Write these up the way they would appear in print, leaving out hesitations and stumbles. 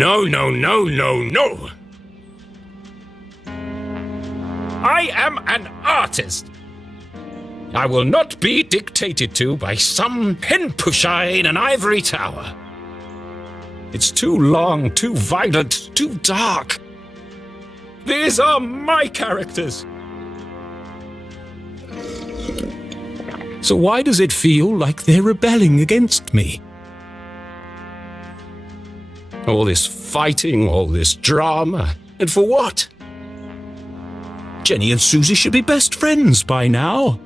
No, no, no, no, no! I am an artist! I will not be dictated to by some pen pusher in an ivory tower. It's too long, too violent, too dark. These are my characters. So why does it feel like they're rebelling against me? All this fighting, all this drama, and for what? Jenny and Susie should be best friends by now.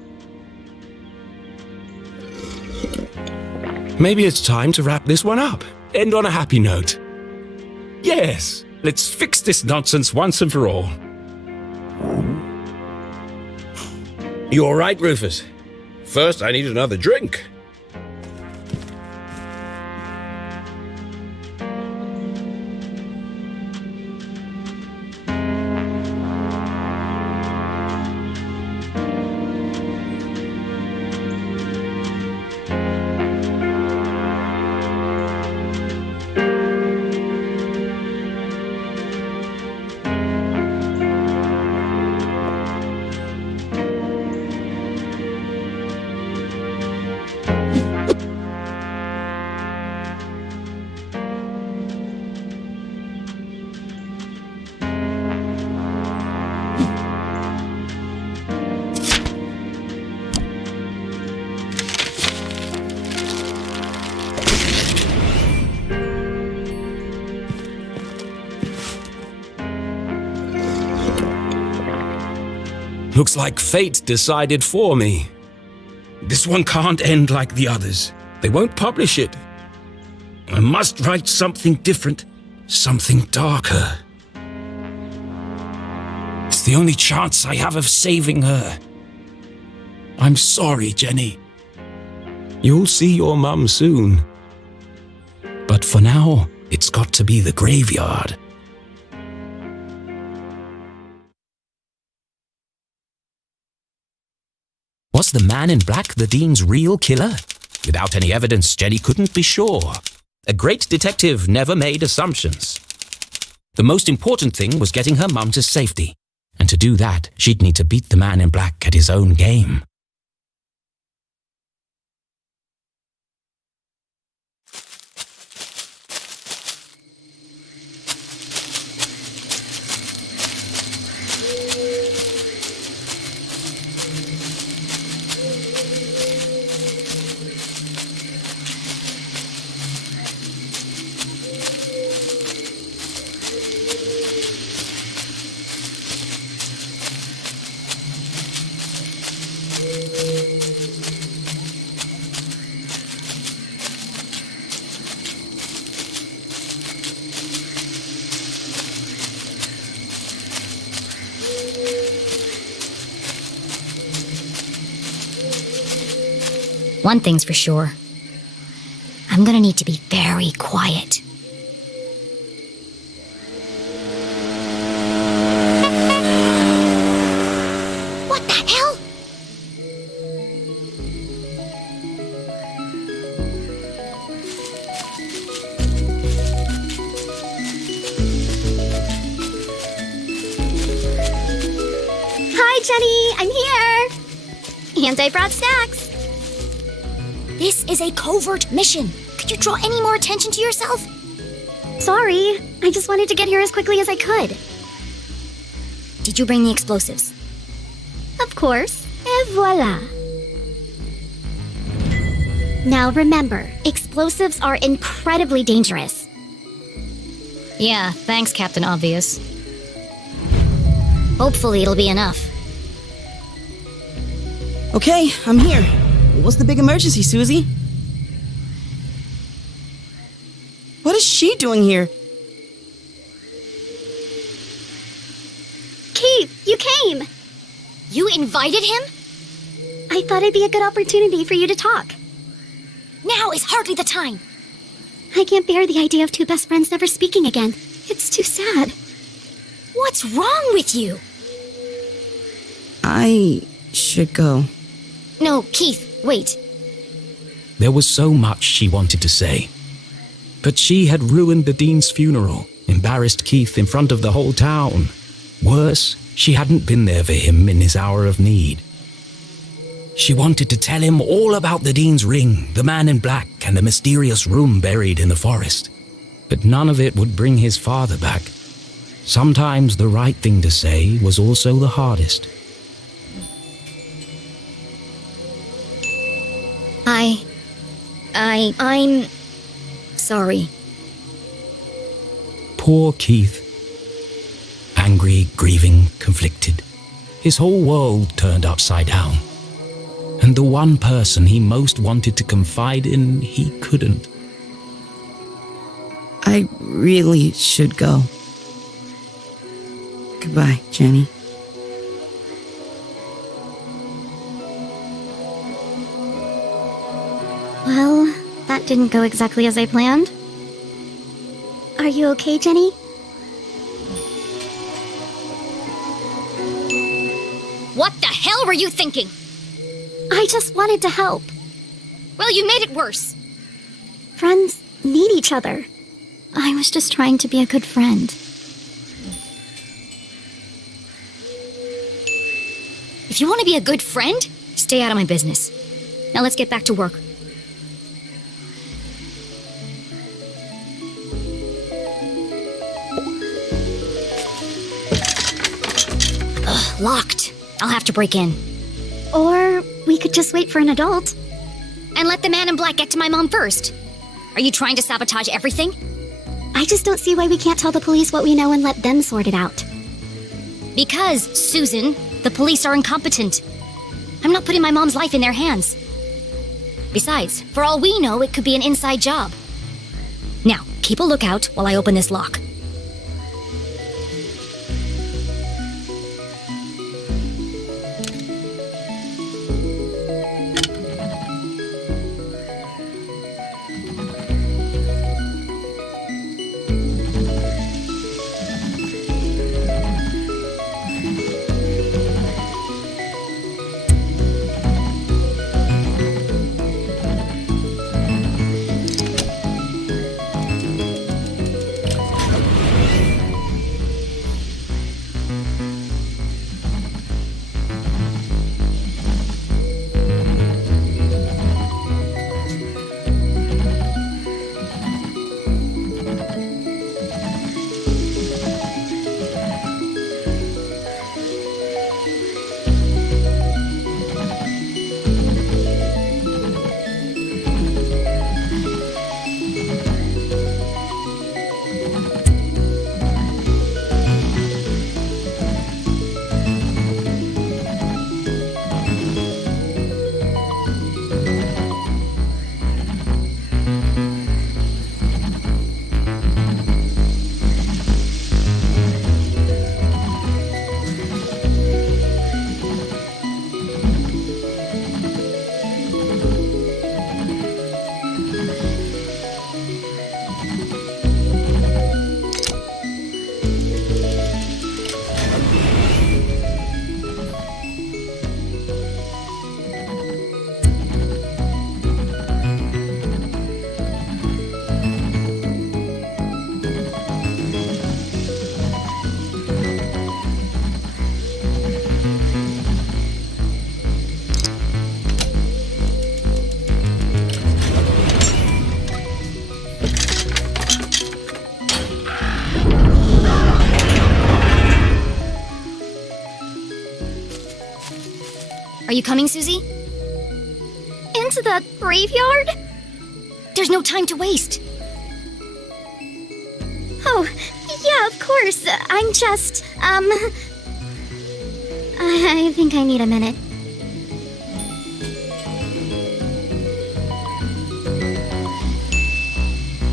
Maybe it's time to wrap this one up. End on a happy note. Yes, let's fix this nonsense once and for all. You all right, Rufus? First, I need another drink. Looks like fate decided for me. This one can't end like the others. They won't publish it. I must write something different, something darker. It's the only chance I have of saving her. I'm sorry, Jenny. You'll see your mum soon. But for now, it's got to be the graveyard. Was the man in black the Dean's real killer? Without any evidence, Jenny couldn't be sure. A great detective never made assumptions. The most important thing was getting her mum to safety. And to do that, she'd need to beat the man in black at his own game. One thing's for sure. I'm gonna need to be very quiet. What the hell? Hi, Jenny! I'm here! And I brought snacks! This is a covert mission. Could you draw any more attention to yourself? Sorry, I just wanted to get here as quickly as I could. Did you bring the explosives? Of course. Et voila! Now remember, explosives are incredibly dangerous. Yeah, thanks, Captain Obvious. Hopefully it'll be enough. Okay, I'm here. What's the big emergency, Susie? What is she doing here? Keith, you came! You invited him? I thought it'd be a good opportunity for you to talk. Now is hardly the time. I can't bear the idea of two best friends never speaking again. It's too sad. What's wrong with you? I should go. No, Keith, wait. There was so much she wanted to say. But she had ruined the Dean's funeral, embarrassed Keith in front of the whole town. Worse, she hadn't been there for him in his hour of need. She wanted to tell him all about the Dean's ring, the man in black, and the mysterious room buried in the forest. But none of it would bring his father back. Sometimes the right thing to say was also the hardest. I'm sorry. Poor Keith. Angry, grieving, conflicted. His whole world turned upside down. And the one person he most wanted to confide in, he couldn't. I really should go. Goodbye, Jenny. Well, that didn't go exactly as I planned. Are you okay, Jenny? What the hell were you thinking? I just wanted to help. Well, you made it worse. Friends need each other. I was just trying to be a good friend. If you want to be a good friend, stay out of my business. Now let's get back to work. Ugh, locked. I'll have to break in. Or we could just wait for an adult. And let the man in black get to my mom first. Are you trying to sabotage everything? I just don't see why we can't tell the police what we know and let them sort it out. Because, Susan, the police are incompetent. I'm not putting my mom's life in their hands. Besides, for all we know, it could be an inside job. Now, keep a lookout while I open this lock. Are you coming, Susie? Into the graveyard? There's no time to waste. Oh, yeah, of course. I'm just, I think I need a minute.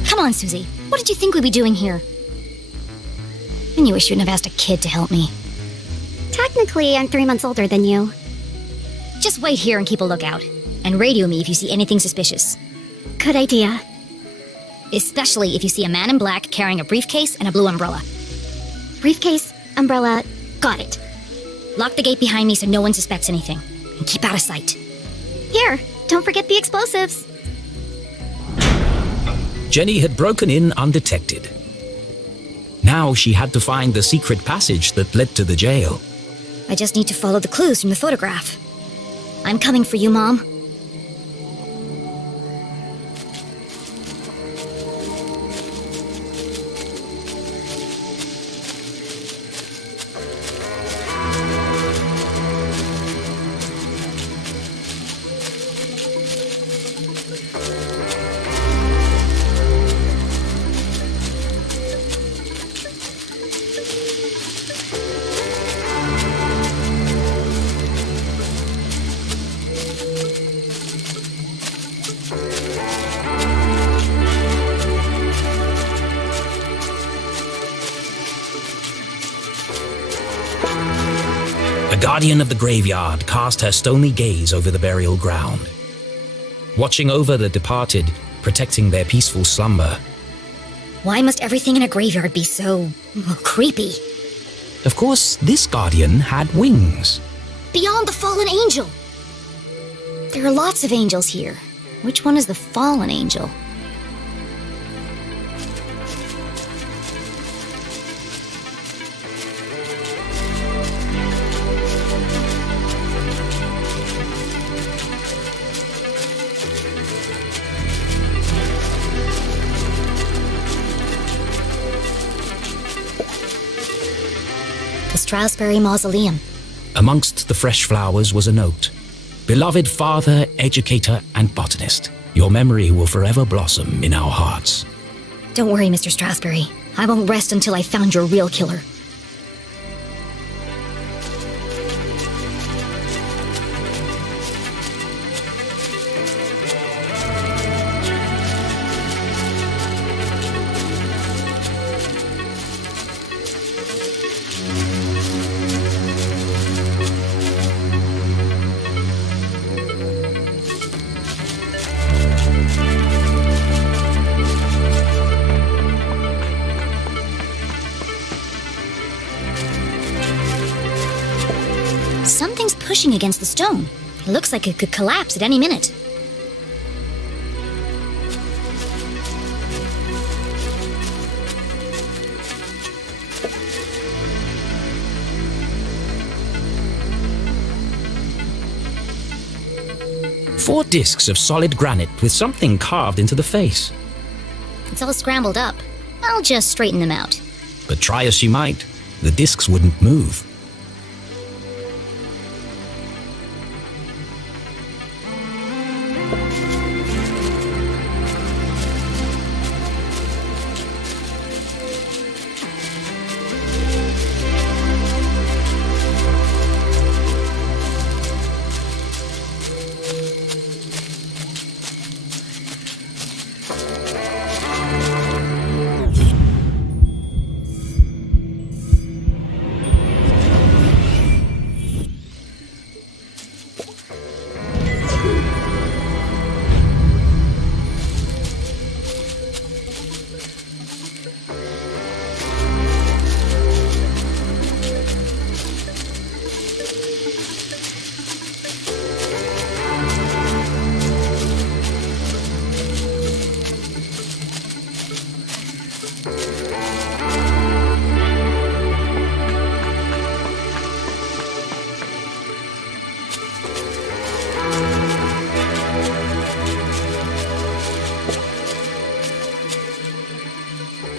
Come on, Susie. What did you think we'd be doing here? I knew I shouldn't have asked a kid to help me. Technically, I'm 3 months older than you. Just wait here and keep a lookout. And radio me if you see anything suspicious. Good idea. Especially if you see a man in black carrying a briefcase and a blue umbrella. Briefcase, umbrella, got it. Lock the gate behind me so no one suspects anything. And keep out of sight. Here, don't forget the explosives. Jenny had broken in undetected. Now she had to find the secret passage that led to the jail. I just need to follow the clues from the photograph. I'm coming for you, Mom. The guardian of the graveyard cast her stony gaze over the burial ground. Watching over the departed, protecting their peaceful slumber. Why must everything in a graveyard be so creepy? Of course, this guardian had wings. Beyond the fallen angel! There are lots of angels here. Which one is the fallen angel? The Strasbury Mausoleum. Amongst the fresh flowers was a note. Beloved father, educator, and botanist, your memory will forever blossom in our hearts. Don't worry, Mr. Strasbury. I won't rest until I've found your real killer. Something's pushing against the stone. It looks like it could collapse at any minute. Four discs of solid granite with something carved into the face. It's all scrambled up. I'll just straighten them out. But try as she might, the discs wouldn't move.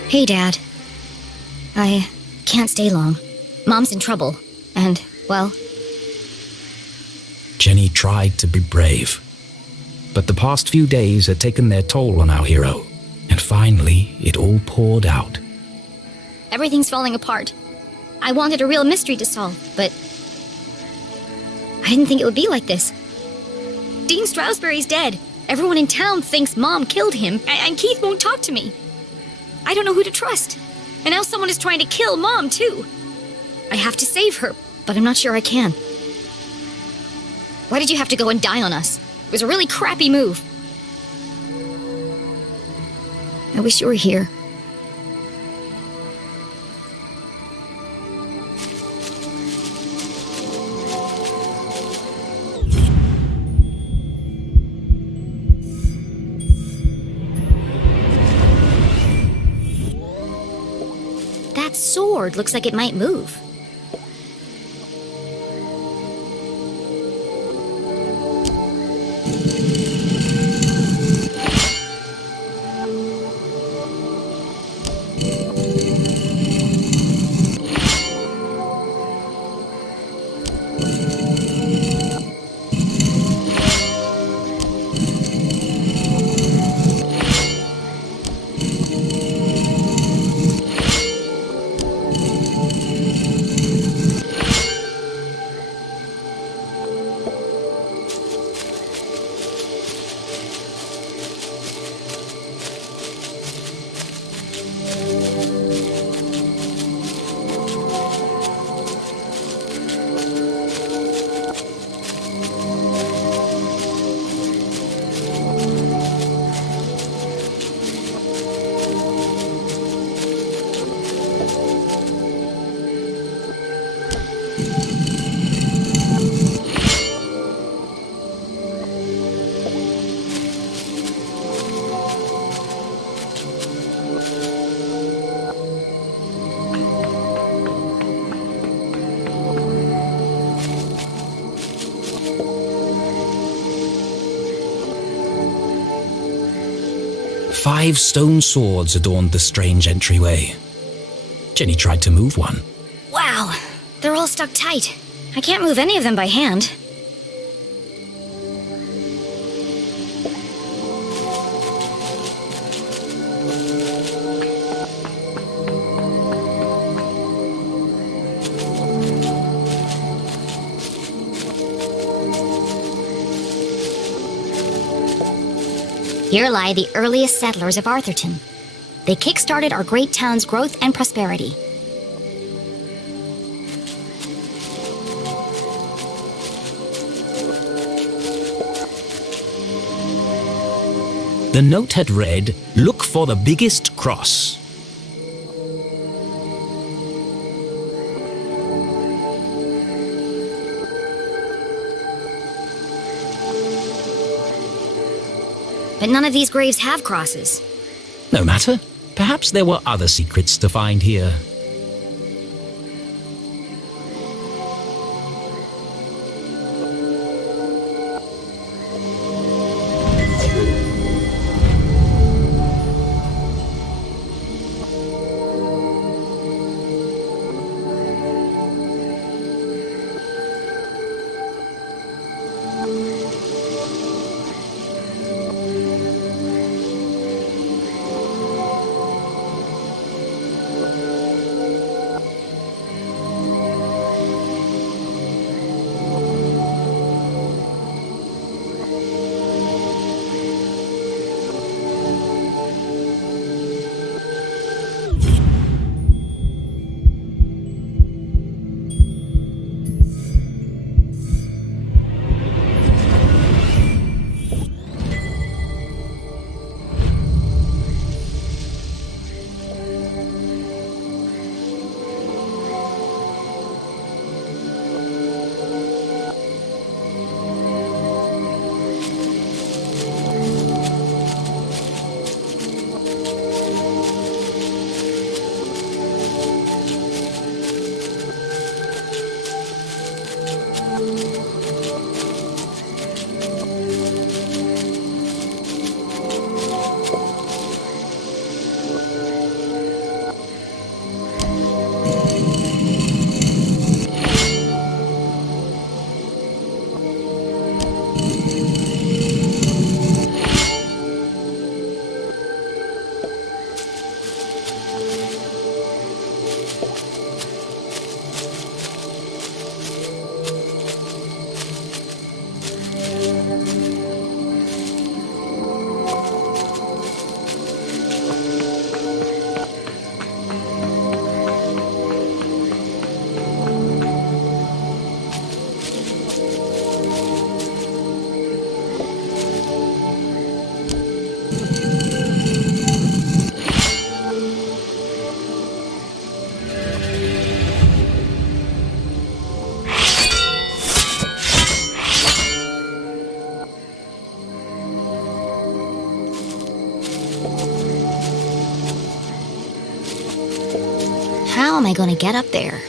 Hey, Dad. I can't stay long. Mom's in trouble, and, well... Jenny tried to be brave. But the past few days had taken their toll on our hero, and finally it all poured out. Everything's falling apart. I wanted a real mystery to solve, but... I didn't think it would be like this. Dean Strasbury's dead. Everyone in town thinks Mom killed him, and Keith won't talk to me. I don't know who to trust. And now someone is trying to kill Mom, too. I have to save her, but I'm not sure I can. Why did you have to go and die on us? It was a really crappy move. I wish you were here. That sword looks like it might move. Five stone swords adorned the strange entryway. Jenny tried to move one. Wow, they're all stuck tight. I can't move any of them by hand. Here lie the earliest settlers of Arthurton. They kick-started our great town's growth and prosperity. The note had read, "Look for the biggest cross." But none of these graves have crosses. No matter. Perhaps there were other secrets to find here. How am I gonna get up there?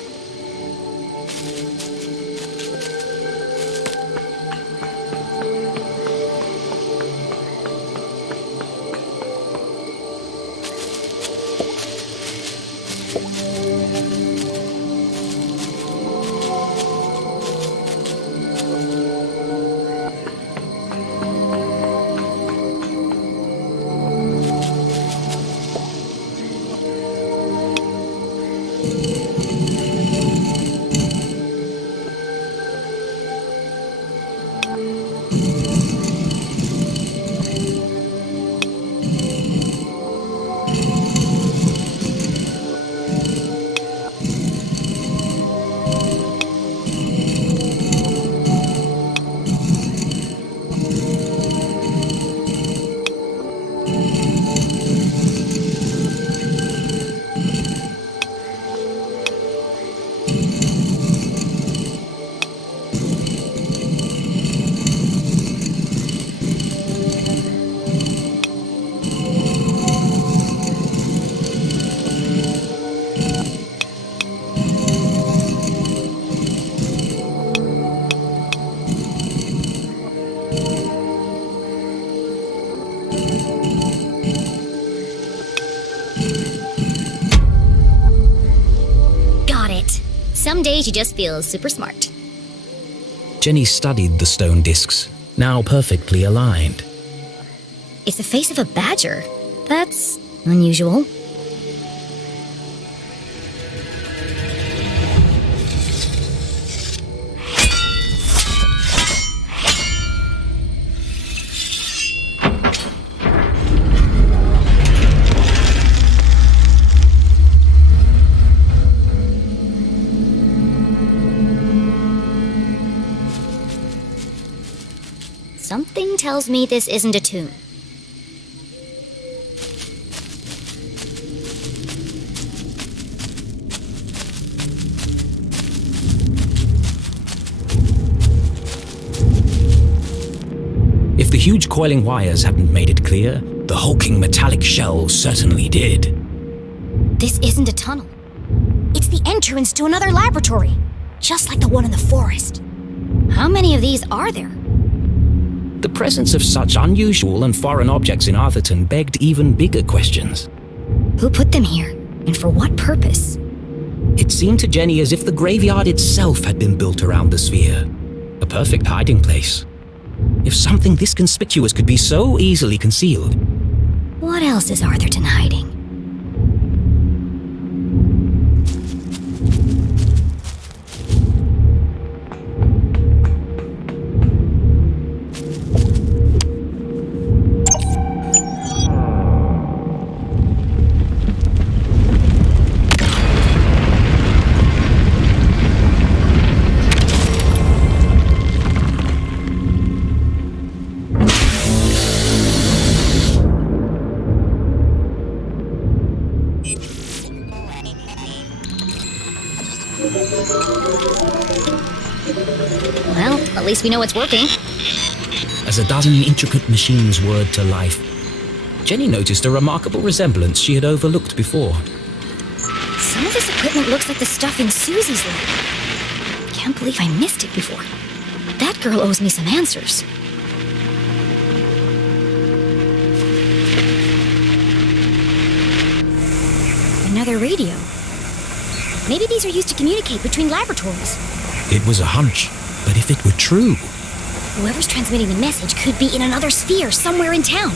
Some days you just feel super smart. Jenny studied the stone discs, now perfectly aligned. It's the face of a badger. That's unusual. Something tells me this isn't a tomb. If the huge coiling wires hadn't made it clear, the hulking metallic shell certainly did. This isn't a tunnel. It's the entrance to another laboratory, just like the one in the forest. How many of these are there? The presence of such unusual and foreign objects in Arthurton begged even bigger questions. Who put them here, and for what purpose? It seemed to Jenny as if the graveyard itself had been built around the sphere. A perfect hiding place. If something this conspicuous could be so easily concealed. What else is Arthurton hiding? Well, at least we know it's working. As a dozen intricate machines whirred to life, Jenny noticed a remarkable resemblance she had overlooked before. Some of this equipment looks like the stuff in Susie's lab. Can't believe I missed it before. That girl owes me some answers. Another radio. Maybe these are used to communicate between laboratories. It was a hunch, but if it were true... Whoever's transmitting the message could be in another sphere somewhere in town.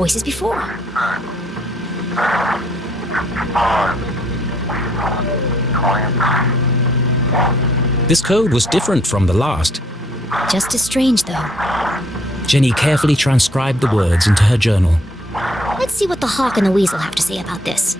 voices before. This code was different from the last. Just as strange, though. Jenny carefully transcribed the words into her journal. Let's see what the hawk and the weasel have to say about this.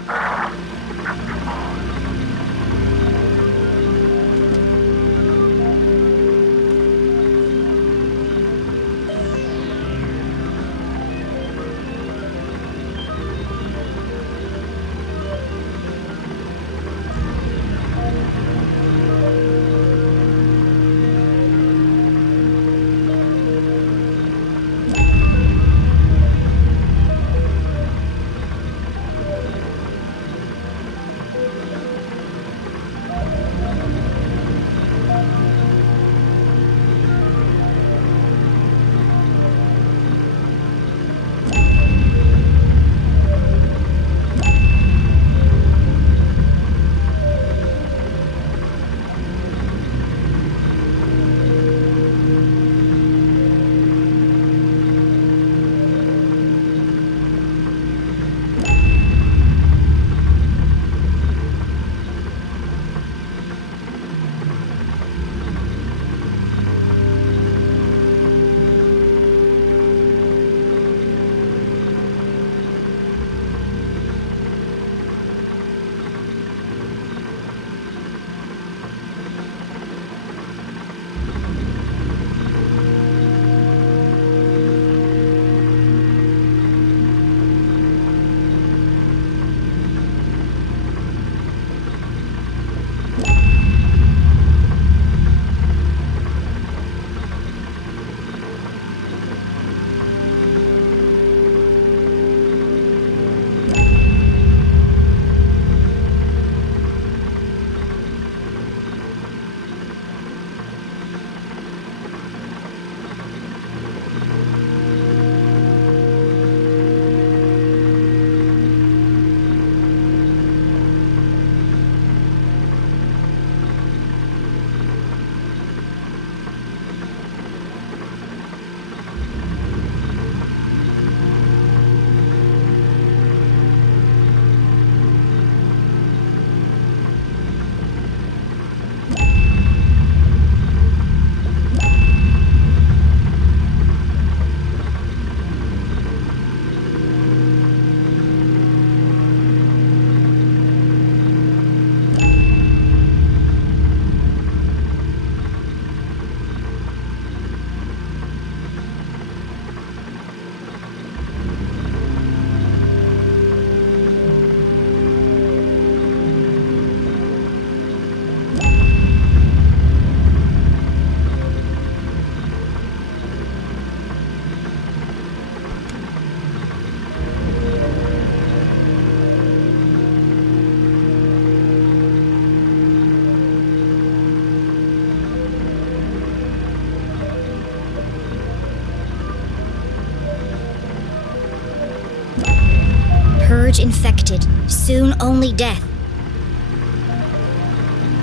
Purge infected, soon only death.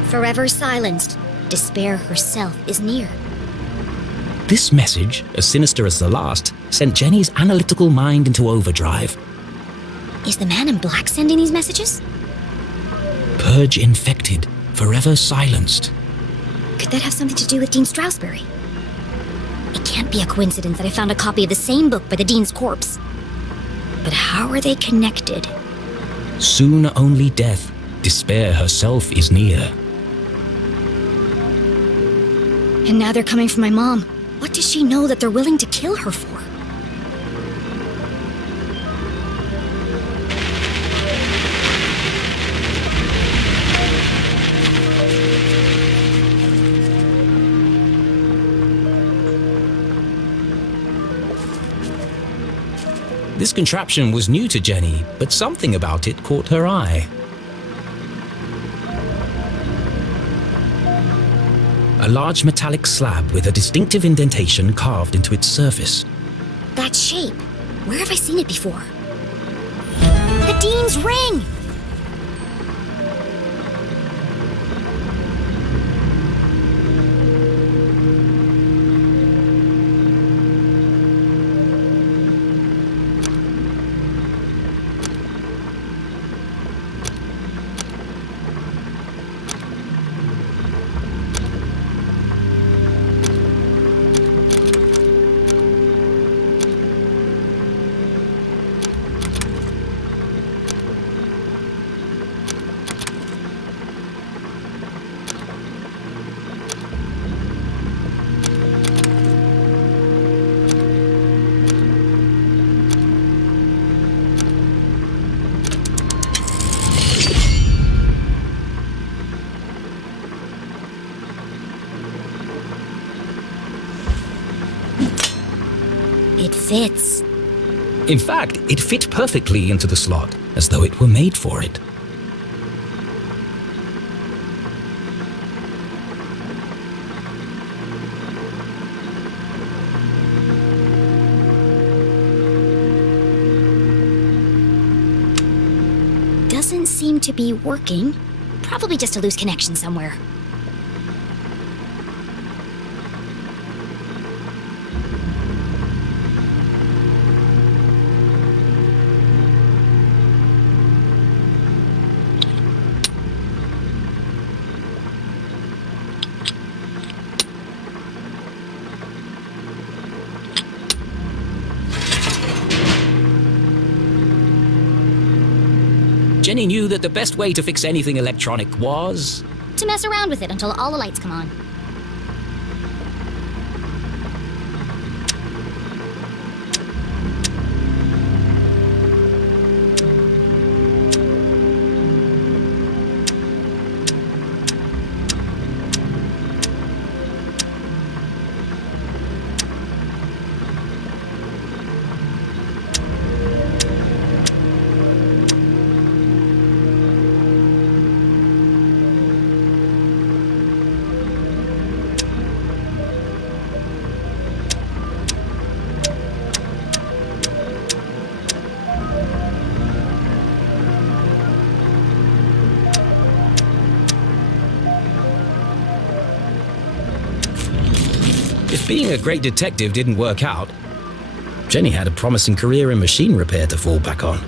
Forever silenced, despair herself is near. This message, as sinister as the last, sent Jenny's analytical mind into overdrive. Is the man in black sending these messages? Purge infected, forever silenced. Could that have something to do with Dean Strasberry? It can't be a coincidence that I found a copy of the same book by the Dean's corpse. But how are they connected? Soon only death, despair herself is near. And now they're coming for my mom. What does she know that they're willing to kill her for? This contraption was new to Jenny, but something about it caught her eye. A large metallic slab with a distinctive indentation carved into its surface. That shape. Where have I seen it before? The Dean's ring! fits. In fact, it fit perfectly into the slot, as though it were made for it. Doesn't seem to be working. Probably just a loose connection somewhere. Jenny knew that the best way to fix anything electronic was... To mess around with it until all the lights come on. If being a great detective didn't work out, Jenny had a promising career in machine repair to fall back on.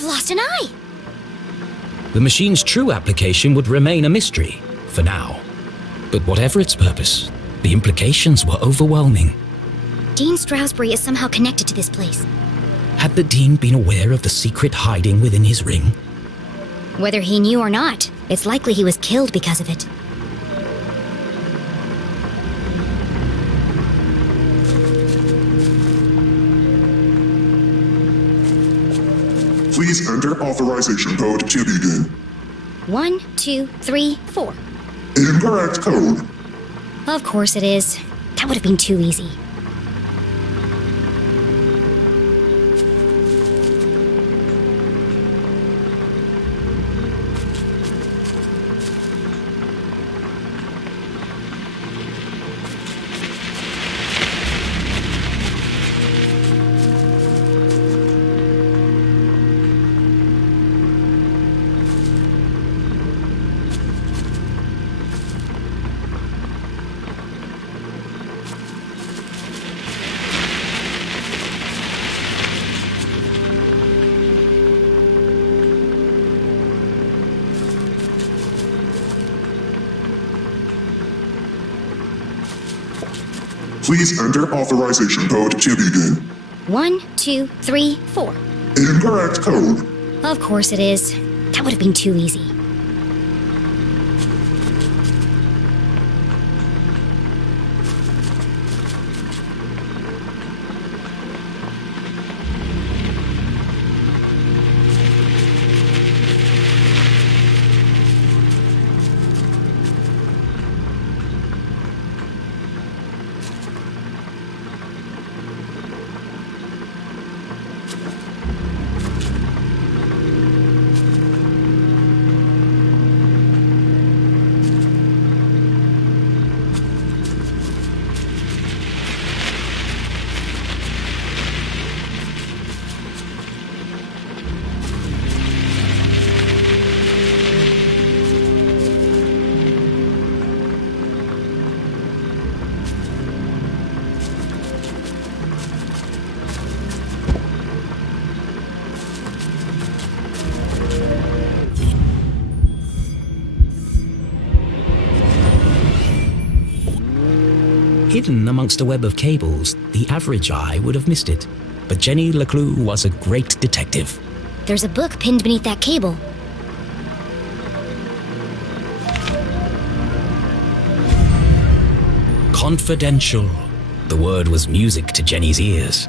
Lost an eye! The machine's true application would remain a mystery, for now. But whatever its purpose, the implications were overwhelming. Dean Stroudsbury is somehow connected to this place. Had the Dean been aware of the secret hiding within his ring? Whether he knew or not, it's likely he was killed because of it. Please enter authorization code to begin. 1, 2, 3, 4. Incorrect code. Of course it is. That would have been too easy. Please enter authorization code to begin. 1, 2, 3, 4. Incorrect code. Of course it is. That would have been too easy. Hidden amongst a web of cables, the average eye would have missed it. But Jenny Leclue was a great detective. There's a book pinned beneath that cable. Confidential. The word was music to Jenny's ears.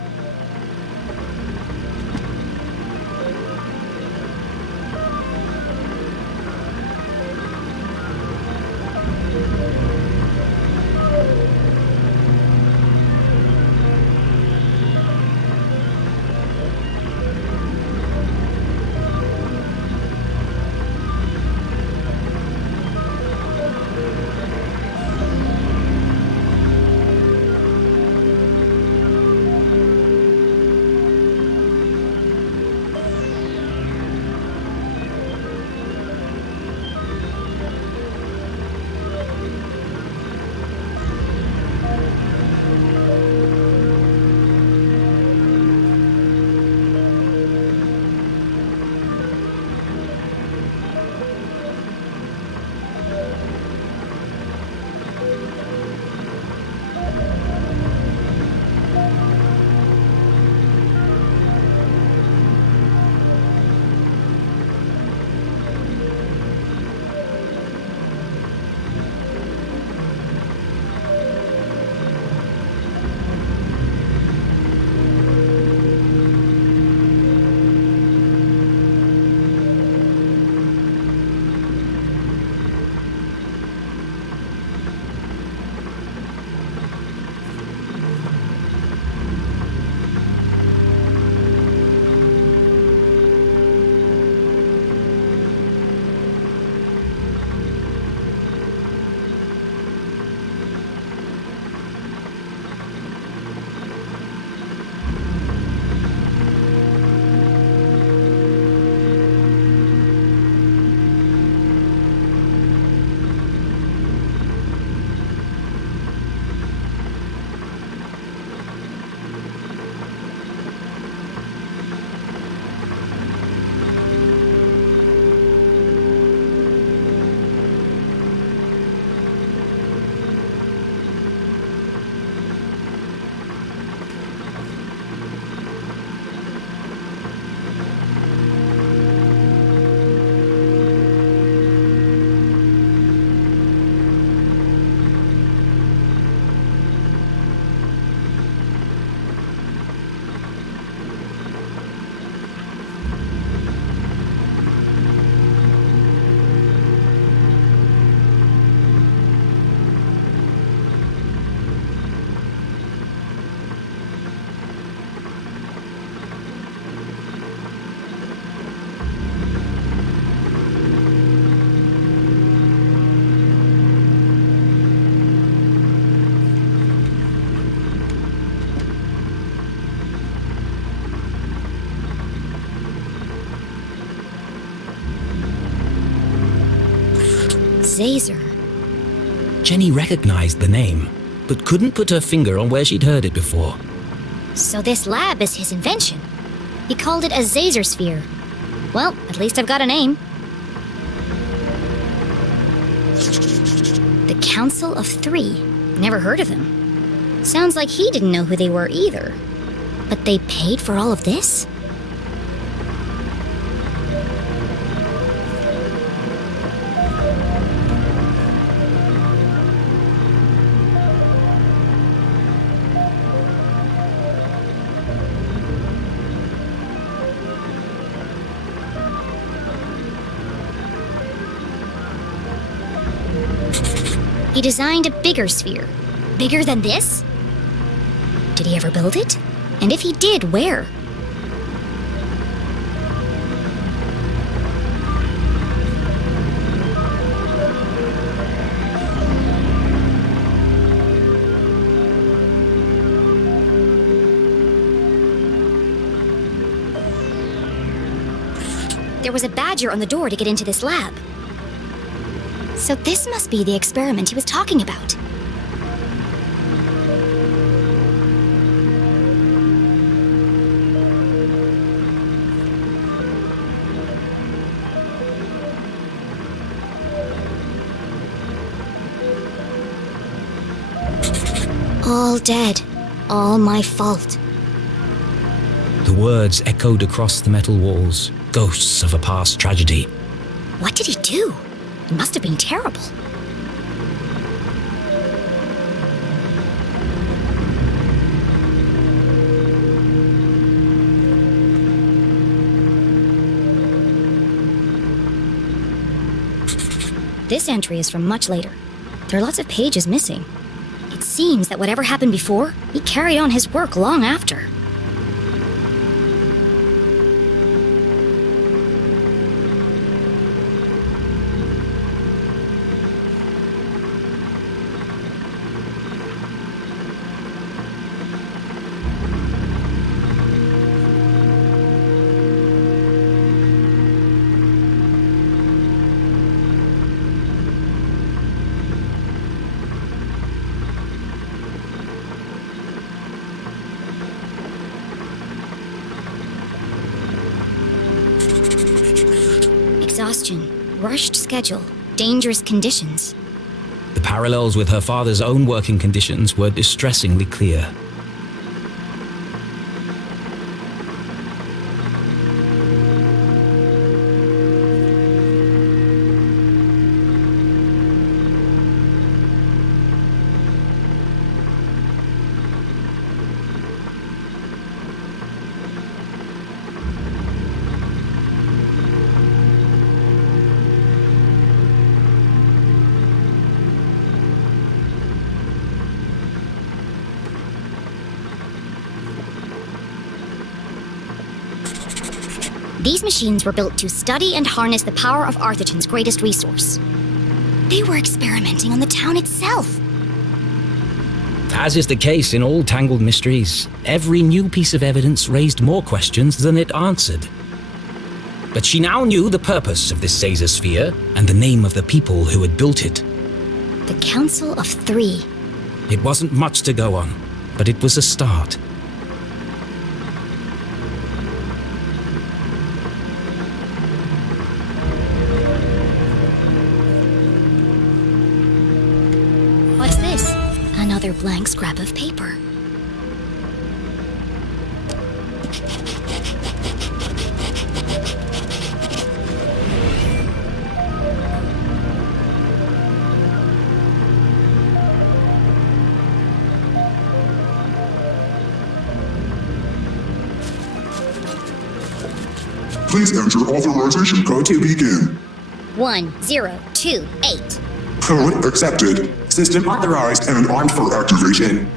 Zazer. Jenny recognized the name, but couldn't put her finger on where she'd heard it before. So this lab is his invention. He called it a Zazer sphere. Well, at least I've got a name. The Council of Three. Never heard of them. Sounds like he didn't know who they were either. But they paid for all of this? He designed a bigger sphere. Bigger than this? Did he ever build it? And if he did, where? There was a badger on the door to get into this lab. So this must be the experiment he was talking about. All dead. All my fault. The words echoed across the metal walls, ghosts of a past tragedy. What did he do? It must have been terrible. This entry is from much later. There are lots of pages missing. It seems that whatever happened before, he carried on his work long after. Exhaustion, rushed schedule, dangerous conditions. The parallels with her father's own working conditions were distressingly clear. These machines were built to study and harness the power of Arthurton's greatest resource. They were experimenting on the town itself. As is the case in all tangled mysteries, every new piece of evidence raised more questions than it answered. But she now knew the purpose of this Caesar sphere and the name of the people who had built it. The Council of Three. It wasn't much to go on, but it was a start. What's this? Another blank scrap of paper. Please enter authorization code to begin. 1028. Code accepted. System authorized and armed for activation.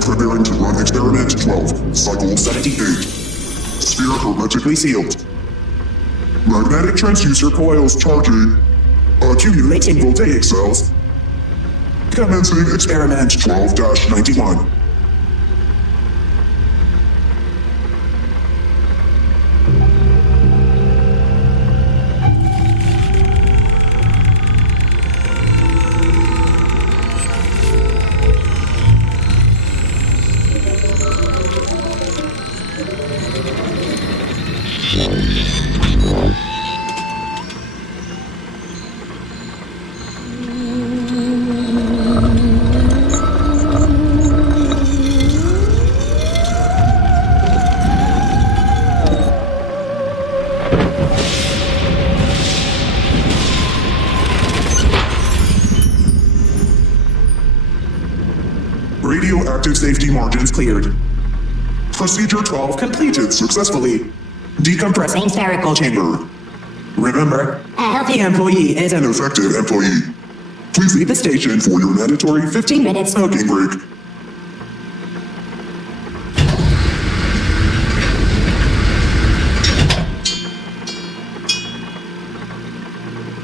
Preparing to run experiment 12, cycle 78. Sphere hermetically sealed. Magnetic transducer coils charging. Accumulating voltaic cells. Commencing experiment 12-91. Radioactive safety margins cleared. Procedure 12 completed successfully. Decompressing spherical chamber. Remember, a healthy employee is an affected employee. Please leave the station for your mandatory 15-minute smoking break.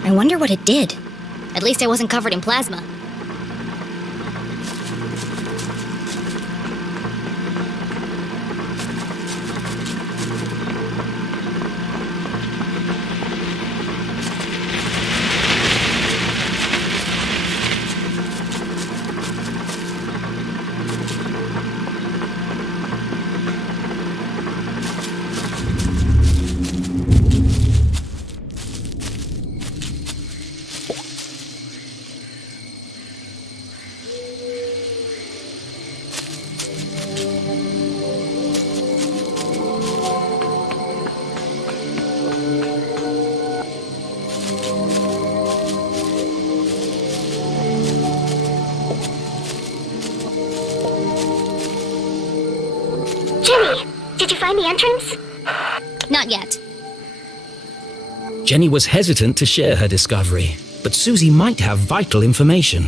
I wonder what it did. At least I wasn't covered in plasma. Jenny, did you find the entrance? Not yet. Jenny was hesitant to share her discovery, but Susie might have vital information.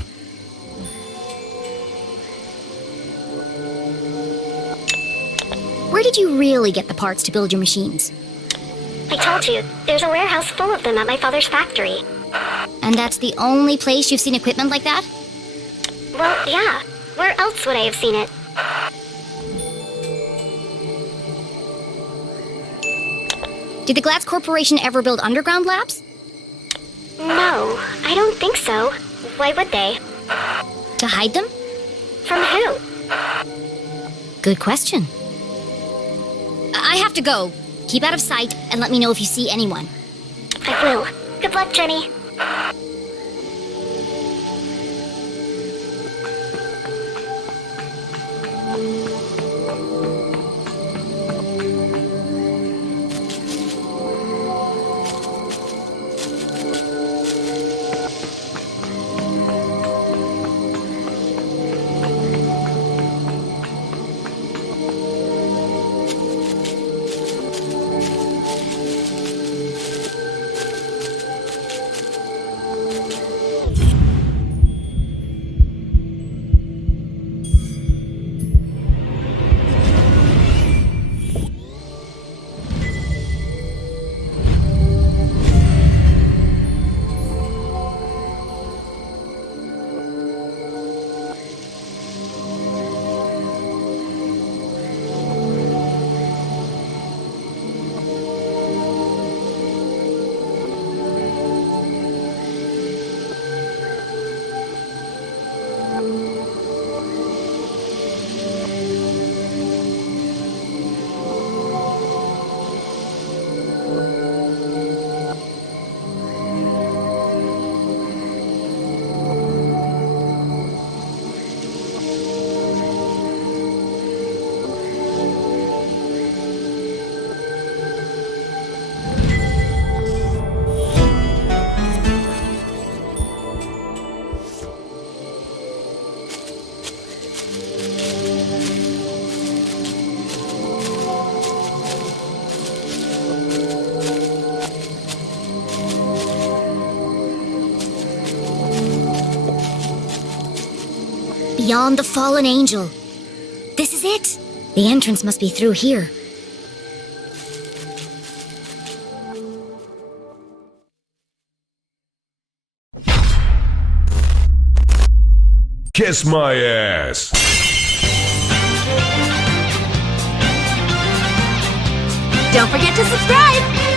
Where did you really get the parts to build your machines? I told you, there's a warehouse full of them at my father's factory. And that's the only place you've seen equipment like that? Well, yeah. Where else would I have seen it? Did the Glatz Corporation ever build underground labs? No, I don't think so. Why would they? To hide them? From who? Good question. I have to go. Keep out of sight and let me know if you see anyone. I will. Good luck, Jenny. Beyond the fallen angel. This is it. The entrance must be through here. Kiss my ass. Don't forget to subscribe!